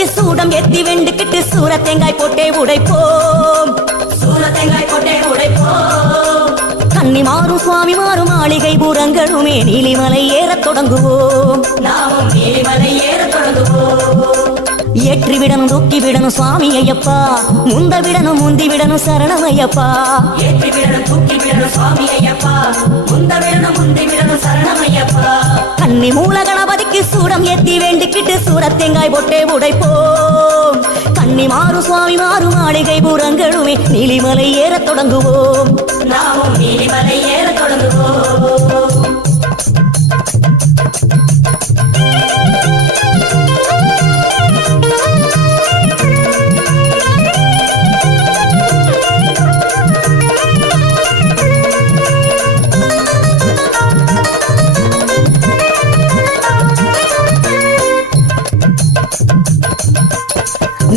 கணபதிக்கு சூடம் ஏத்தி வெண்டுக்கிட்டு சூர தேங்காய் போட்டே உடைப்போம். கன்னி மாறும் சுவாமி மாறும் மாளிகை பூரங்களுமே நீலிமலை ஏறத் தொடங்குவோம். ஏற்றி விடணும் தூக்கி விடணும் சுவாமி ஐயப்பா, முந்த விடணும் முந்தி விடணும் சரணம் ஐயப்பா. கன்னி மூல கணபதிக்கு சூடம் ஏத்தி வேண்டிக்கிட்டு சூர தேங்காய் போட்டே உடைப்போம். கன்னி மாறும் சுவாமி மாறும் மாளிகை பூரங்களுமே நீலிமலை ஏறத் தொடங்குவோம்.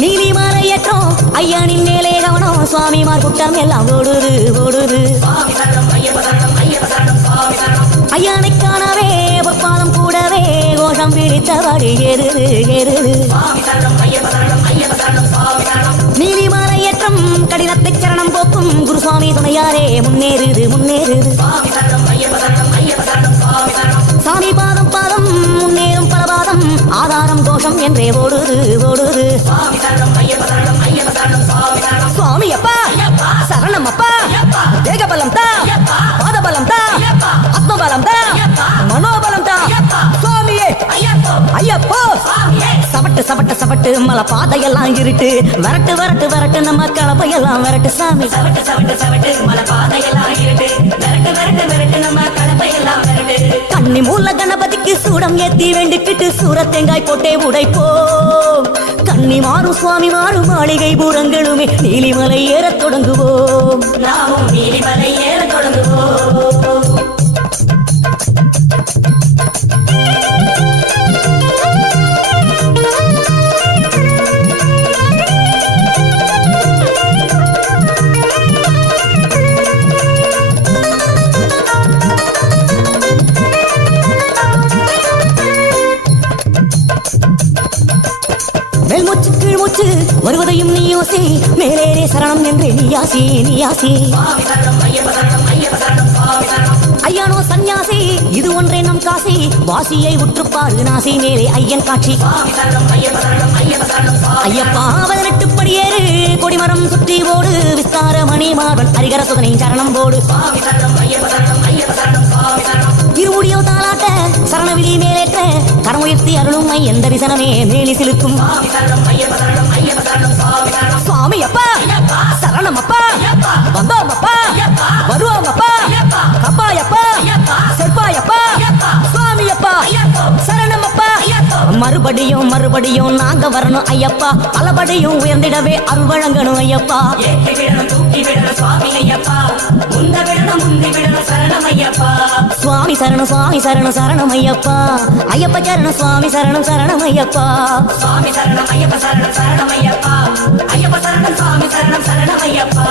நீலிமலையேற்றம் ஐயனின் மேலே கவனம், சுவாமிமார் கூட்டம் எல்லாம் ஓடுது ஓடுது. ஐயனை காணவே பொற்பாதம் கூடவே கோஷம் பிடித்தபடி ஏறுது ஏறுது. நீலிமலையேற்றம் கடினத்தை சரணம் போக்கும் குருசுவாமி துணையாரே முன்னேறுது முன்னேறுது. சாமி பாதம் பாதம் முன்னேறும் பலபாதம் ஆதாரம் கோஷம் என்றே ஓடுது ஓடுது. சுவாமி அப்பா சரணம் அப்பா, தேகபலம் தா, பாதபலம் தா, ஆத்மபலம் தா, மனோபலம் தா சுவாமியே ஐயப்போ. சவட்டு சவட்டு சவட்டு மலை பாதையெல்லாம் இருட்டு, வரட்டு வரட்டு வரட்டு நம்ம கலப்பையெல்லாம் வரட்டு சாமி. கன்னி மூல கணபதிக்கு சூடம் ஏத்தி வேண்டிக்கிட்டு சூர தேங்காய் போட்டே உடைப்போம். கன்னி மாறும் சுவாமி மாறும் மாளிகை பூரங்களுமே நீலிமலை ஏறத் தொடங்குவோம். மேல்மூச்சு கீழ்மூச்சு வருவதையும் நீ யோசி, மேலேறே சரணம் என்று நீயாசி நீயாசி. ஐயானோ சந்நியாசி இது ஒன்றே நம் காசி, வாசியை உற்றுப்பாரு நாசி மேலே ஐயன் காட்சி. ஐயப்பா 18 படியேறு கொடிமரம் சுற்றி ஓடு, விஸ்தார மணி மார்பன் ஹரிகர சுதனை சரணம் போடு. இருமுடியோ தாளாட்ட சரணவிழி மேலேற்ற கரமுயர்த்தி அருளும் ஐயன் தரிசனமே மேலி சிலுக்கும். சுவாமி அப்பா சரணம் அப்பா, வந்தோம் அப்பா வருவோம் அப்பா, கப்பாயப்பா செப்பாயப்பா சுவாமி அப்பா சரணம் அப்பா. மறுபடியும் மறுபடியும் நாங்க வரணும் ஐயப்பா, பலபடியும் உயர்ந்திடவே அருள் வழங்கணும் ஐயப்பா. சுவாமி சரணம் சுவாமி சரணம் சரணம் ஐயப்பா, ஐயப்ப சரணம் சுவாமி சரணம் சரணம் ஐயப்பா. சுவாமி சரணம் ஐயப்ப சரணம் சரணம் ஐயப்பா, ஐயப்ப சரணம் சுவாமி சரணம் சரணம் ஐயப்பா.